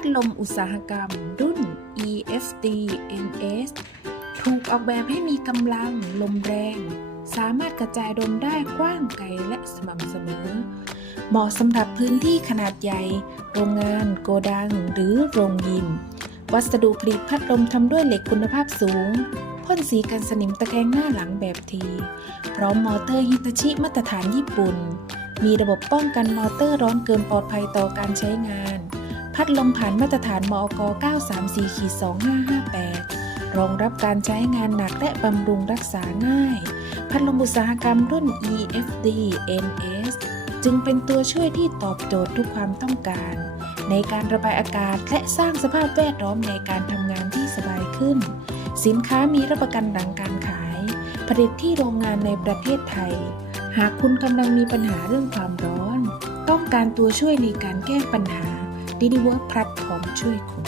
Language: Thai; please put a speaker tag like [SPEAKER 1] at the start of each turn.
[SPEAKER 1] ดลมอุตสาหกรรม รุ่น EFD NS ถูกออกแบบให้มีกำลังลมแรง สามารถกระจายลมได้กว้างไกลและสม่ำเสมอ เหมาะสำหรับพื้นที่ขนาดใหญ่ โรงงาน โกดัง หรือโรงยิม วัสดุผลิตพัดลมทำด้วยเหล็กคุณภาพสูง พ่นสีกันสนิมตะแคงหน้าหลังแบบที พร้อมมอเตอร์ฮิตาชิมาตรฐานญี่ปุ่น มีระบบป้องกันมอเตอร์ร้อนเกินปลอดภัยต่อการใช้งาน พัดลมผ่านมาตรฐานมอก934-2558 รองรับการใช้งานหนักและบำรุงรักษาง่าย พัดลมอุตสาหกรรมรุ่น EFD NS จึงเป็นตัวช่วยที่ตอบโจทย์ทุกความต้องการ ในการระบายอากาศและสร้างสภาพแวดล้อมในการทำงานที่สบายขึ้น สินค้ามีรับประกันหลังการขาย ผลิตที่โรงงานในประเทศไทย หากคุณกำลังมีปัญหาเรื่องความร้อน ต้องการตัวช่วยในการแก้ปัญหา d d w o r k แพลตฟอร์มช่วยคุณ